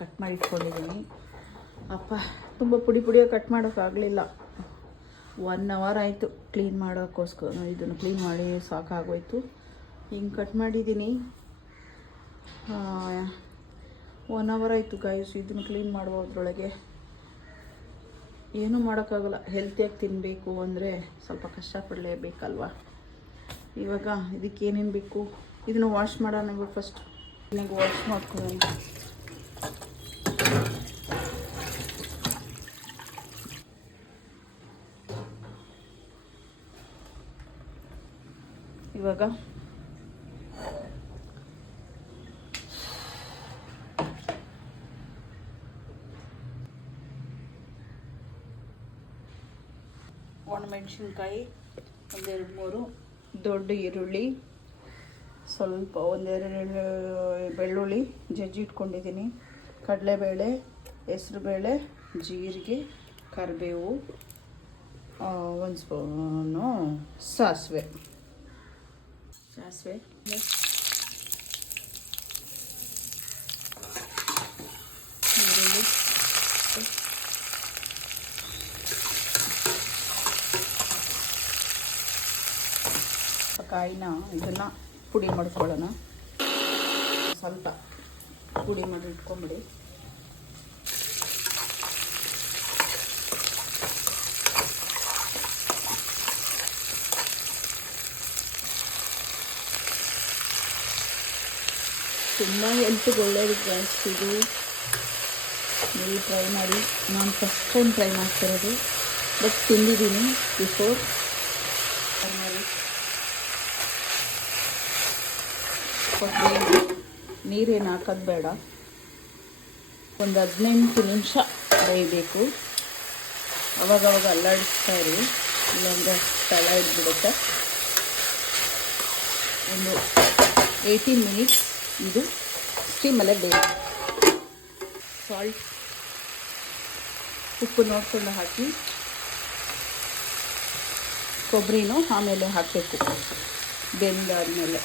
Cut ಮಾಡಿ ಇಟ್ಕೊಂಡಿದ್ದೀನಿ. ಅಪ್ಪ ತುಂಬ ಪುಡಿಯಾಗಿ ಕಟ್ ಮಾಡೋಕ್ಕಾಗಲಿಲ್ಲ. 1 ಅವರ್ ಆಯಿತು ಕ್ಲೀನ್ ಮಾಡೋಕ್ಕೋಸ್ಕರ. ಇದನ್ನು ಕ್ಲೀನ್ ಮಾಡಿ ಸಾಕಾಗೋಯ್ತು. ಹಿಂಗೆ ಕಟ್ ಮಾಡಿದ್ದೀನಿ. 1 ಅವರ್ ಆಯಿತು ಗಾಯ್ಸ್ ಇದನ್ನು ಕ್ಲೀನ್ ಮಾಡುವುದ್ರೊಳಗೆ. ಏನೂ ಮಾಡೋಕ್ಕಾಗಲ್ಲ. ಹೆಲ್ತಿಯಾಗಿ ತಿನ್ನಬೇಕು ಅಂದರೆ ಸ್ವಲ್ಪ ಕಷ್ಟಪಡಲೇಬೇಕಲ್ವ. ಇವಾಗ ಇದಕ್ಕೆ ಏನೇನು ಬೇಕು ಇದನ್ನು ವಾಶ್ ಮಾಡೋಣ. ಇವಾಗ ಫಸ್ಟ್ ನನಗೆ ವಾಶ್ ಮಾಡ್ಕೊಳ್ಳೋಣ. ಇವಾಗ ಒಣಮೆಣಸಿನ್ಕಾಯಿ 1-2-3 ದೊಡ್ಡ ಈರುಳ್ಳಿ, ಸ್ವಲ್ಪ 1-2 ಬೆಳ್ಳುಳ್ಳಿ ಜಜ್ಜಿ ಇಟ್ಕೊಂಡಿದ್ದೀನಿ, ಕಡಲೆಬೇಳೆ, ಹೆಸರುಬೇಳೆ, ಜೀರಿಗೆ, ಕರಿಬೇವು, 1 ಸ್ಪೂನು ಸಾಸಿವೆ, ಈರುಳ್ಳಿ, ಕಾಯಿನ ಇದನ್ನು ಪುಡಿ ಮಾಡ್ಕೊಳ್ಳೋಣ. ಸ್ವಲ್ಪ ಪುಡಿ ಮಾಡಿ ಇಟ್ಕೊಂಬಿಡಿ. ತುಂಬ ಹೆಲ್ತ್ಗೆ ಒಳ್ಳೆಯದು ಗೈಸ್ ಇದು. ನೀವು ಟ್ರೈ ಮಾಡಿ. ನಾನು ಫಸ್ಟ್ ಟೈಮ್ ಟ್ರೈ ಮಾಡ್ತಿರೋದು, ಬಟ್ ತಿಂದಿದ್ದೀನಿ ಬಿಫೋರ್. ನೀರೇನು ಹಾಕೋದು ಬೇಡ. ಒಂದು 15 ನಿಮಿಷ ಬೇಯಬೇಕು. ಅವಾಗವಾಗ ಅಲ್ಲಾಡಿಸ್ತಾ ಇರಿ, ಇಲ್ಲಾಂದರೆ ತಳ ಹಿಡ್ಬಿಡುತ್ತೆ. ಒಂದು 18 ಮಿನಿಟ್ಸ್ ಇದು ಸ್ಟೀಮಲ್ಲೇ ಬೇಯಿಸಿ. ಸಾಲ್ಟ್, ಉಪ್ಪು ನೋಡಿಕೊಂಡು ಹಾಕಿ. ಕೊಬ್ಬರಿನೂ ಆಮೇಲೆ ಹಾಕಬೇಕು ಬೆಂದಾದಮೇಲೆ.